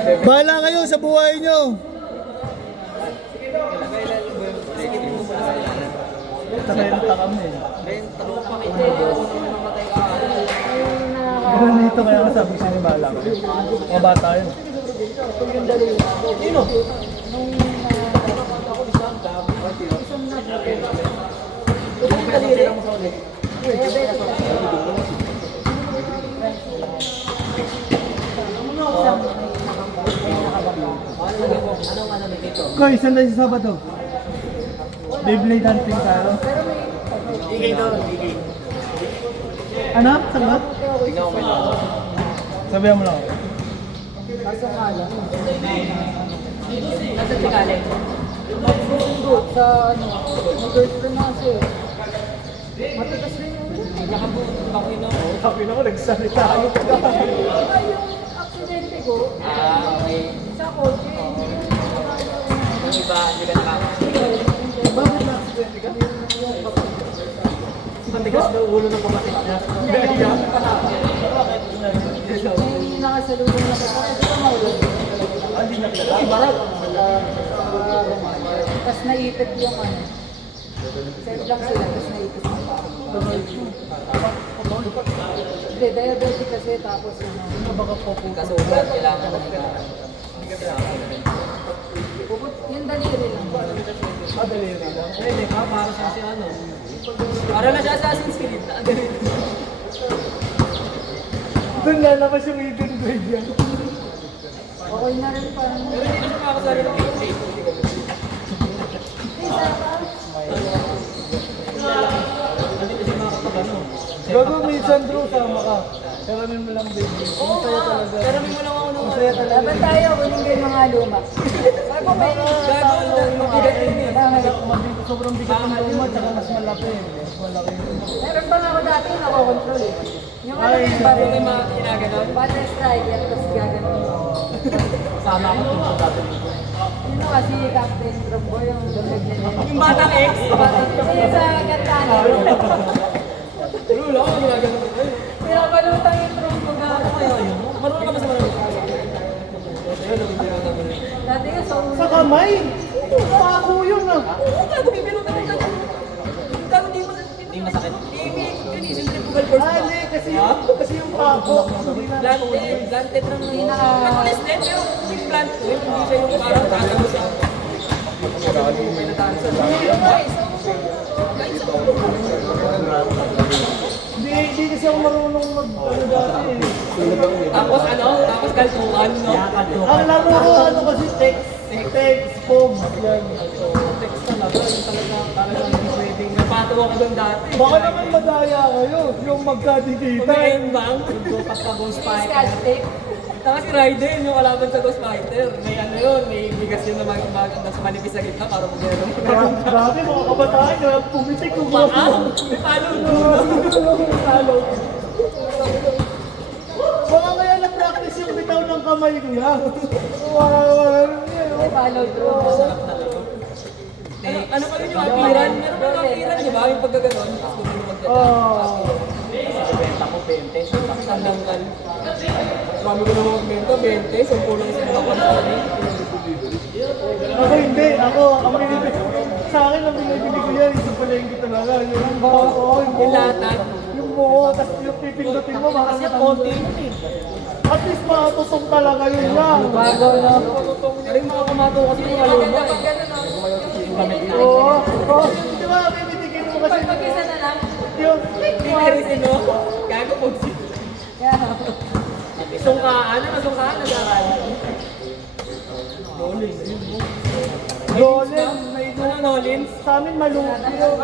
Bahala kayo sa buhay nyo. Renta kami. Ganito kaya kasabi siya ni Bahala. Mga bata yun. Sino? Koy, saan tayo sa Sabado? Beyblade hunting tayo. Igay doon, igay. Ano? Sagot? Tingnan ko lang. Sabihan mo lang ako. Kaso nga lang. Nasa Tigalig. Magsundo sa ano, mag-girlfriend na kasi. Matigas rin yung nakabuto ako yun ako. Sabi na ko, nagsalita kayo. Yung aksidente ko, Okay. sa kotse. Yung iba, hindi ka nakakasya. Bakit na-accidente ka? Matigas daw ulo ng kapatid niya. May nakasalubong na kasi ito ka maulan. Hindi na pala. Ay, barag. Tapos naipit yung ano. Save lang sila, tapos naipit yung hindi, diabetic kasi tapos ano. Ano baka po po? Kasulat, kailangan mo Yung daliri lang. Daliri lang. Pwede ka, para sa si ano. Para na siya Assassin's Creed. Doon lalabas yung Eden Grade yan. Okay na rin parang. Pero hindi na siya makakasali ng gameplay. Hindi kasi makakapagano. Gago, minsan Drew, sama ka. Karamin mo lang, baby. Oo Masaya nga, talaga. pero may mo lang ako nung Masaya talaga. Laban tayo, kunin ko yung mga luma. Sabi ko may gago, mabigat yun eh. Sobrang bigat ng luma, tsaka mas malaki. Mas malaki yun. meron pa nga ako dati yung nakokontrol eh. Yung ano Ay, yung baril. Yung may mga ginaganon. Butter striker, tapos gaganon. Sana ako dun sa dati nito. Sino kasi Captain Trumbo yung lumig nila. Yung batang X. Kasi sa Katana. Pero wala ako ginaganon. Pinabalutang yung Trumbo ga. Marunong ka ba sa marunong? Dati nga sa ulo. Sa kamay! Pako yun ah! Gago, bibinutan mo gago. Gago, di masakit. Yun eh, centrifugal force Ah, ba? hindi, kasi yung pako. Hindi na Planted ng nakulis din, pero yung plant ko, hindi siya yung parang tatago sa may natansan. Hindi kasi ako marunong ano dati eh. Tapos ano, tapos kaltukan, no? Ang laro ko ano kasi text, foam. Yan. Text talaga, yung talaga hindi pwedeng napatawa ka doon dati. Baka naman madaya kayo, yung magkadikita. Yung bang, yung pagka-ghost fighter. Tapos si Raiden, yung kalaban sa Ghost Fighter, may ano yun, may bigas yun na mas manipis sa gitna para mag-gano'n. Grabe mga kabataan na pumitik kung Baka, may palo doon. Baka kaya na-practice yung bitaw ng kamay ko lang. Wala Follow through. Ano pa yun yung apiran? Meron ba yung apiran, di ba? Yung pagkaganon, tapos kung yung magdadaan. Kasi benta ko 20, sandanggal. Marami ko naman magbenta, 20, 10 lang sa mga konsoli. Ako hindi, ang binibig. Sa akin ang binibig ko yan, isang palengke talaga. Yung buo, Yung latag. Yung buo, tapos yung pipindutin mo, kasi konti yun eh. At least makatutong talaga yun lang. Bago na. Pero yung mga kumato kasi yung maluma eh. Oo. Oo. Di ba, bibigyan mo kasi. Pag-isa na lang. Yung, Hindi ka rin sino. Gago po si... Yeah. Sungkaan, ano sungkaan? Nag-aral. Nolins. Golem, Ano Nolins? sa amin malupi yun.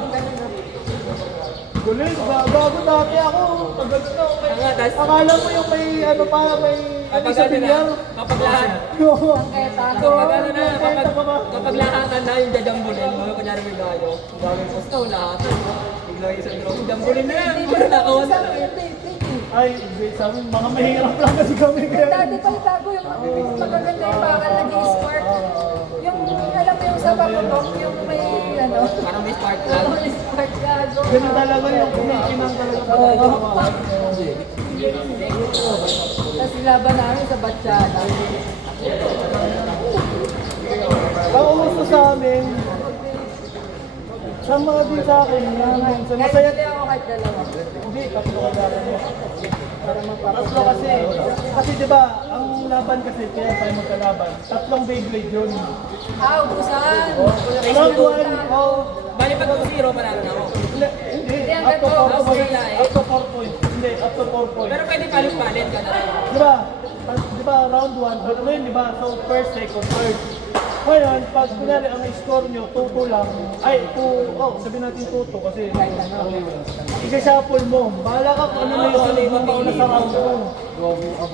Golem, bago dati ako. Pag ano, Nga, tas akala mo yung may ano pa, may ano kapag sa ano na, bilyar. kapag lahat, Oo. kapag ano na, kapag lahatan na yung jajambulin, mga kunyari may gayo, ang gawin ko sa lahatan, bigla yung isang drone, jambulin na yan, mga nakawan na. Ay, sa amin, mga mahirap lang kasi kami kaya. Dati pa bago yung magaganda yung bakal nag-i-spark. Yung alam mo yung sa paputok, yung may ano. Parang may spark plug. May spark gago. Ganun talaga yung kinikinang talaga pala. Tapos laban namin sa Batsyana. tama din sa akin. Minsan Kahit masaya. hindi ako kahit dalawa. Hindi, tatlo ka laban mo. Tatlo kasi. Kasi di ba, ang laban kasi, kaya tayo magkalaban. Tatlong Beyblade yun. Ah, ubusan. Round 1, oh. Bali pag 2-0, panalo na ako. Hindi, ang up to 4 ganito. points. Wala eh. Up to 4 points. Hindi, up to 4 points. Pero pwede palit-palit ka na rin. Di ba, round 1, ano yun, di ba? So, first, second, third. Ngayon, pag kunwari ang score nyo, 2-2 lang, ay, 2, oh, sabihin natin 2-2 kasi, isa-shuffle mo. Bahala ka kung ano na yung sunod mo mauna sa round mo.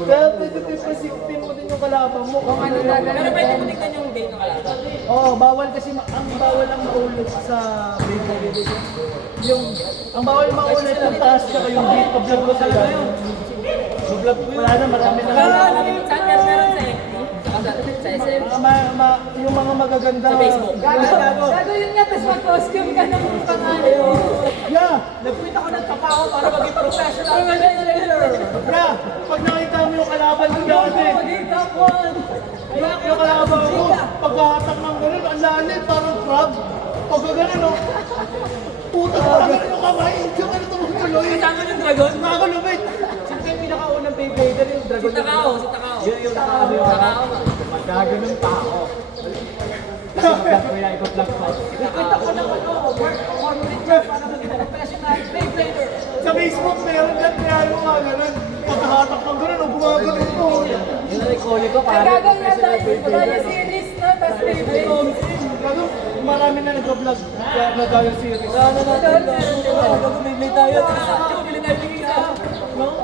Kaya pwede pipasipin mo din yung kalaban mo. Kung ano na Pero pwede mo tignan yung game ng kalaban. Oo, bawal kasi, ang bawal ang maulot sa Beyblade. Yung, ang bawal maulot yung taas ka yung beat, pa-vlog ko talaga yun. Pa-vlog ko yun. Wala na, marami na. Saan ka meron sa FB? Saka sa SM? Yung mga magaganda. Sa Facebook. Gago yun nga, tapos mag-costume ka ng pangalan. Yeah! Nagpunta ko ng trabaho para maging professional trainer. Yeah! Pag nakita mo yung kalaban ko dati, Maging top 1. yung kalaban ko, pagkahatak ng ganun, ang lalim, parang crab. Pag ganun, no? Puta ka ganun yung kamay, yung ano tumutuloy. Kasama yung dragon. Nakakalumit. Siyempre yung pinakaunang Beyblader yung Dragon. Si Takao, si Takao. Yung nakano yun. Takao. Magkaganon tao. Kasi mag-vlog ko yan, ipa-vlog ko. Kita ko ng ano, work corporate job para maging professional Beyblader. Sa Facebook, meron dyan, kaya mo nga ganun. Pagkahatak ng ganun, o gumagano mo. Yung recall ko, Ay, parang gagawin na tayo series na, tapos Beyblade. Gano'n, marami na nag-vlog kaya nag-gaya series. Bumibili tayo. Bumibili tayo ng isa.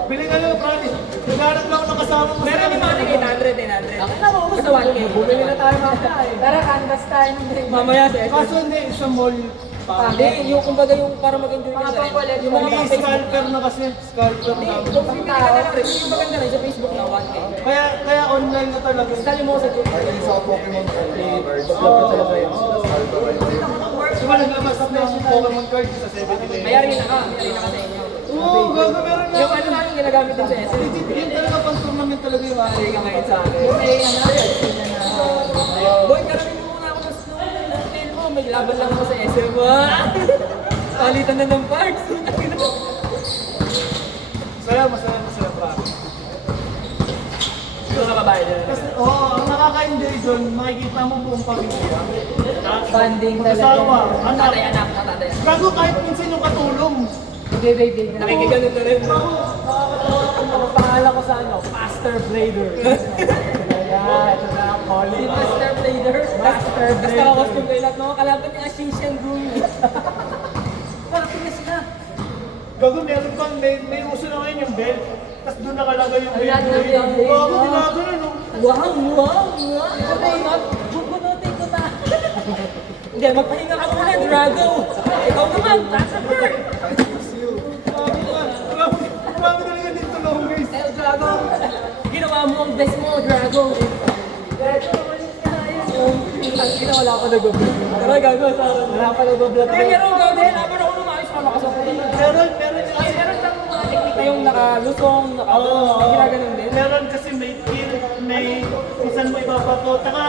Bili ka lang, promise. Naghanap lang ako ng kasama mo. Meron yung mga 800. Ang ina mo, gusto 1K. bumili na tayo mamaya eh. Tara, canvas tayo ng Beyblade. Mamaya sa SM. Kaso hindi, sa mall. Hindi, yung kumbaga yung para mag-enjoy ka Mga sa rin. pang-collect. Yung mga May pang-Facebook. scalper na kasi. Scalper na. Kung bibili ka na lang rin, yung maganda rin sa Facebook na 1K. Kaya online na talaga. Sali mo sa Facebook. Diba naglabas ako ng Pokemon card sa 7-Eleven? Mayari na ka sa inyo. Oo, gago meron na. Yung ano namin ginagamit din sa SM. Legit, yun talaga pang tournament talaga yung Mayari ka ngayon sa akin. Boy, karami mo muna ako ng film mo. May laban lang ako sa SM. Palitan na ng parts. Masaya, promise. Ito sa babae din. Kasi, ang nakaka-enjoy doon, makikita mo buong pamilya. Banding talaga. Asawa, anak. Tatay, anak, tatay. Gago kahit minsan yung katulong. Beyblade na. Nakikigano na rin. Ang pangalan ko sa ano, Master Blader. Kaya, ito na ang Si calling. Master Blader. Master Basta Blader. ako kung kailan no, kalaban niya si Shen Gumi. Bakit na sila? Gago meron pang, may uso na ngayon yung belt. Tapos doon nakalagay yung Ayan, belt. yung belt. Gago, ginagano no? Wow! Bubunutin ko na. Hindi, magpahinga ka muna, Drago. Ikaw naman, transfer. Marami talaga dito tulong guys. Eh, Drago, ginawa mo ang best mo, Drago. Ang wala pa nag-vlog. Tara, gagawa sa akin. Wala pa nag-vlog. Pero meron gagawin, habang ako lumayos, malakas ako. Meron Ay, meron siyang mga teknik na yung nakalusong, ginaganon din. Meron kasi may tip, may kung saan mo ibabato. Taka,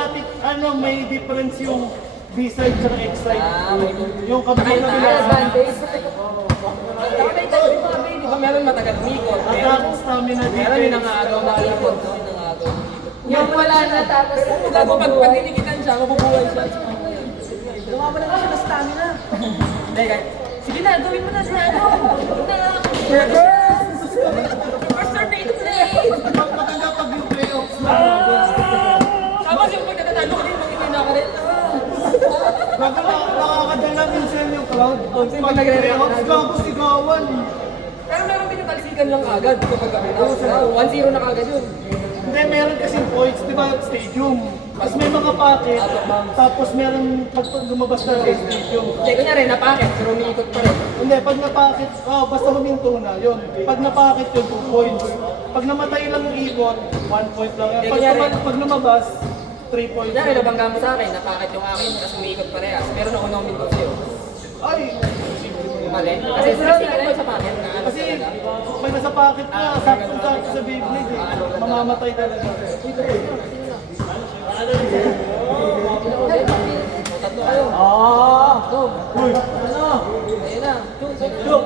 may difference yung B-side at X-side. Yung kabila na Advantage. Saka may tayo yung mga baby, di ba meron matagal umikot? attack, stamina, Meron yung defense. nangagaw na ikot, no? Nangagaw. Yung wala na tapos Gago, pag dinikitan siya, mabubuhay siya. Lumaban naman siya ng stamina. Hindi, guys. Sige na, gawin mo na, Drago. Reverse! First tornado play! Maganda pag yung playoffs na. Tama yung pagkatatalo ko din, magiging na ka rin. Gago na, nakakadala minsan yung crowd. Pag Pag nagre-react. playoffs, gago sigawan. Pero meron din yung talsikan lang agad kapag kami. 1-0 na kagad yun. Hindi, meron kasing points, di ba, stadium. Tapos may mga packet, tapos meron pag lumabas na sa stadium. Hindi, kunyari, napakit, pero umiikot pa rin. Hindi, pag napakit, basta huminto na, yun. Pag napakit yun, 2 points. Pag namatay lang yung ikot, 1 point lang yan. Pag lumabas, 3 points. Kunyari, nabangga mo sa akin, napakit yung akin, tapos umiikot parehas. Pero naunang minto sa'yo. Ay, Mali. Kasi sikat mo sa packet na ano kasi talaga. pag nasa packet na, sakto-sakto sa Beyblade eh. Mamamatay talaga. Tatlo kayo. Ah! Uy, Two.